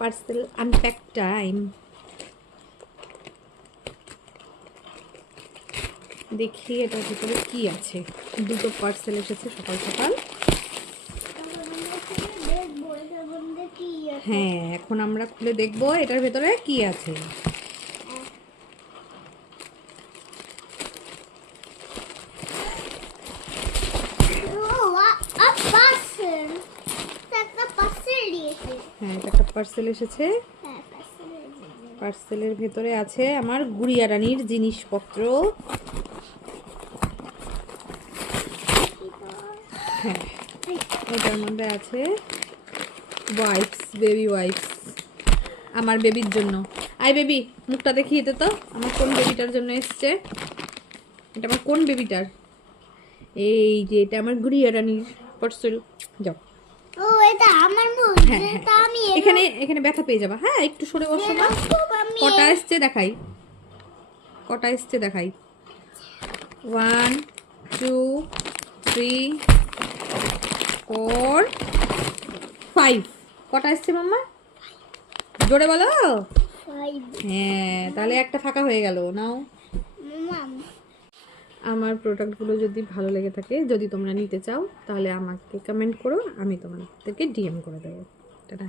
Parcel unpack time. দেখি এটার ভিতরে কি আছে। দুটো পার্সেল এসেছে সকাল সকাল। হ্যাঁ, এখন আমরা খুলে দেখবো এটার ভেতরে কি আছে। হ্যাঁ, এটা একটা পার্সেল এসেছে। পার্সেলের ভেতরে আছে আমার গুড়িয়া রানীর জিনিসপত্র। হ্যাঁ, এটার মধ্যে আছে ওয়াইপস, বেবি ওয়াইপস আমার বেবির জন্য। আই বেবি, মুখটা দেখিয়ে দে তো আমার কোন বেবিটার জন্য এসছে। এটা আমার কোন বেবিটার? এই যে এটা আমার গুড়িয়া রানীর পার্সেল। যাও। ও এটা আমার মুখ। হ্যাঁ, এটা আমি এখানে এখানে ব্যথা পেয়ে যাবা। হ্যাঁ, একটু সরে বসো না। কটা এসছে দেখাই, কটা এসছে দেখাই। 1 2 3 4 5। কটা এসছে মাম্মা? জোরে বলো। হ্যাঁ, তাহলে একটা ফাঁকা হয়ে গেল। নাও। আমার প্রোডাক্টগুলো যদি ভালো লেগে থাকে, যদি তোমরা নিতে চাও, তাহলে আমাকে কমেন্ট করো, আমি তোমাদেরকে ডিএম করে দেবো। টাটা।